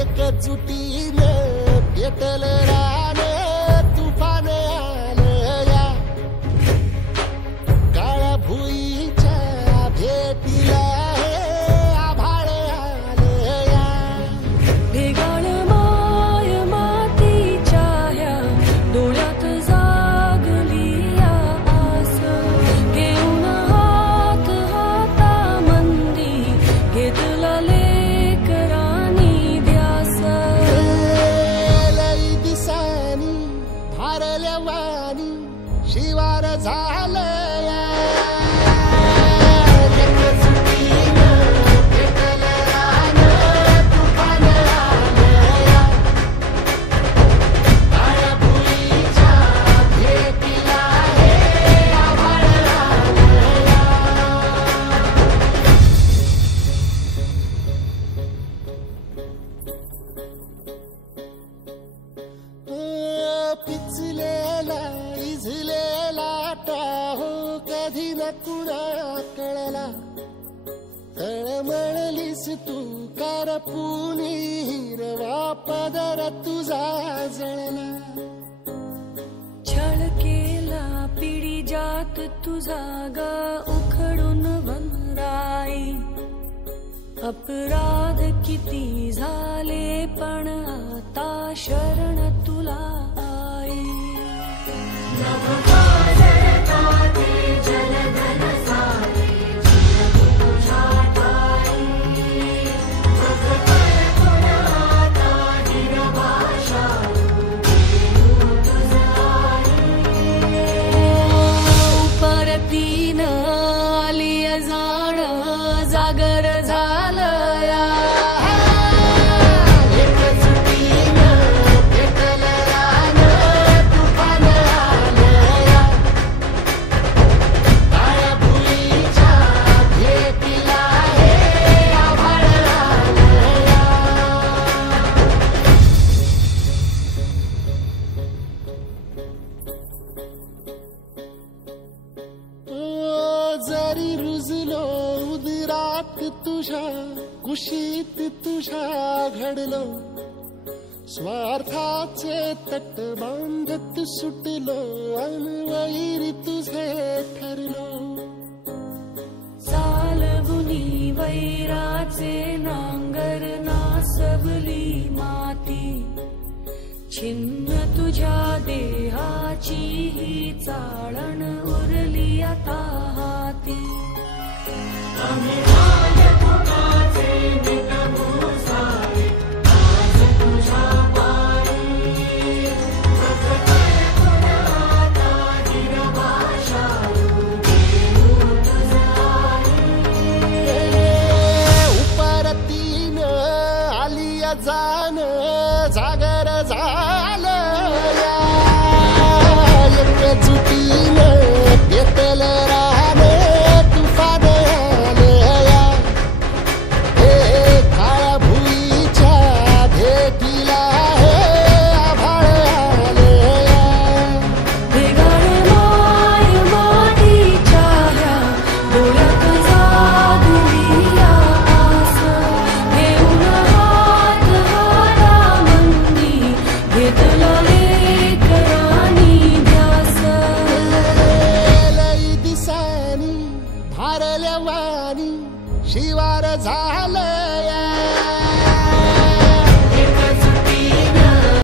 एकजुटीने पेटल रान तुफान आलं या काळ्या भुईच्या भेटीला हे आभाळ आलं या ढेगाळ माय मातीच्या ह्या डोळ्यात जागली या आस घेऊन हात हातामंदी घेतला लेकरांनी ध्यास लई दिसानी भारल्या वाणी शिवार झालं या एकजुटीनं पेटल रान तुफान आलं या काळ्या भुईच्या भेटीला हे आभाळ आलं या पिचलेला इझलेला टाहो कधी न कुणा कळला तळमळलीस तू कारपुनी हिरवा पदर तुझा जळला छळ केला पिढी जात तुझा गा उखडून वनराई अपराध किती झाले पण आता शरण तुला आई परतीन आली जाण जागर झालं या एकजुटीनं पेटल रान तुफान आलं या काळ्या भुईच्या भेटीला हे आभाळ आलं या जरी रुजलो उदरात तुझ्या कुशीत तुझ्या घडलो स्वार्थाचे तट बांधत सुटलो अनवैरी तुझे ठरलो चालवुनी वैराचे नांगर नासवली माती छिन्न तुझ्या देहाची ही चाळण उरली आता हाती उपरतीनं आली जाण जागर झालं या एकजुटीनं पेटल रान तुफान आलं या हे काळ्या भुईच्या भेटीला हे आभाळ आलं या ढेगाळ माय मातीच्या ह्या डोळ्यात जागली या आस घेऊन हात हातामंदी घेतला लेकरांनी ध्यास लई दिसानी भारल्या वाणी शिवार झालं